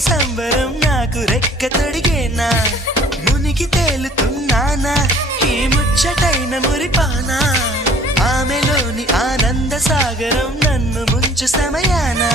సంబరం నాకు రెక్క తొడిగేనా మునిగి తేలుతున్నానా ఈ ముచ్చటైన మురిపానా ఆమెలోని ఆనంద సాగరం నన్ను ముంచు సమయానా